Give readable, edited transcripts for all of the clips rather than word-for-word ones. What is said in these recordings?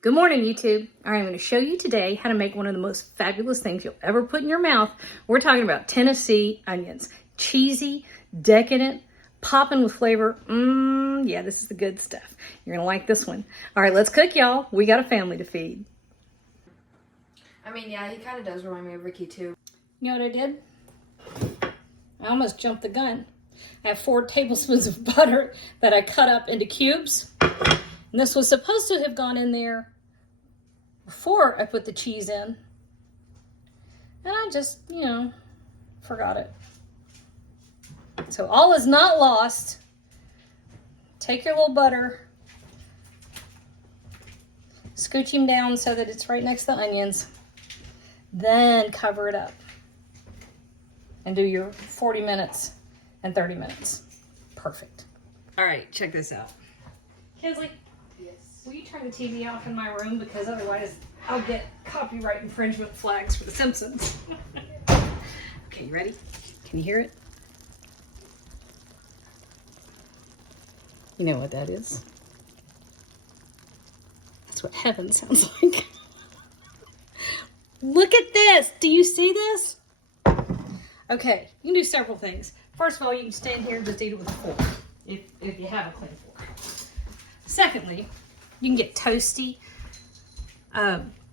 Good morning, YouTube. All right, I'm going to show you today how to make one of the most fabulous things you'll ever put in your mouth. We're talking about Tennessee onions. Cheesy, decadent, popping with flavor. Yeah, this is the good stuff. You're going to like this one. All right, let's cook, y'all. We got a family to feed. I mean, yeah, he kind of does remind me of Ricky, too. You know what I did? I almost jumped the gun. I have 4 tablespoons of butter that I cut up into cubes. And this was supposed to have gone in there before I put the cheese in. And I just, forgot it. So all is not lost. Take your little butter, scooch him down so that it's right next to the onions. Then cover it up. And do your 40 minutes and 30 minutes. Perfect. All right, check this out. Kinsley, yes. Will you turn the TV off in my room? Because otherwise I'll get copyright infringement flags for The Simpsons. Okay, you ready? Can you hear it? You know what that is? That's what heaven sounds like. Look at this. Do you see this? Okay, you can do several things. First of all, you can stand here and just eat it with a fork, if you have a clean fork. Secondly, you can get toasty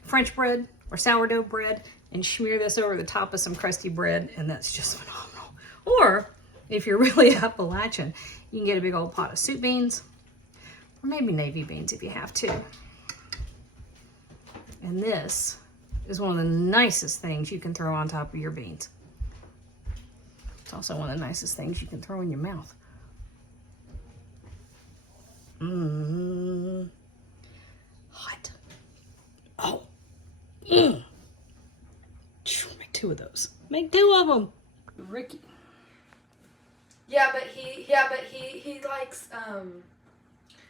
French bread or sourdough bread and smear this over the top of some crusty bread, and that's just phenomenal. Or, if you're really Appalachian, you can get a big old pot of soup beans, or maybe navy beans if you have to. And this is one of the nicest things you can throw on top of your beans. It's also one of the nicest things you can throw in your mouth. Hot. Oh. Make 2 of those. Make 2 of them. Ricky. Yeah, but he likes,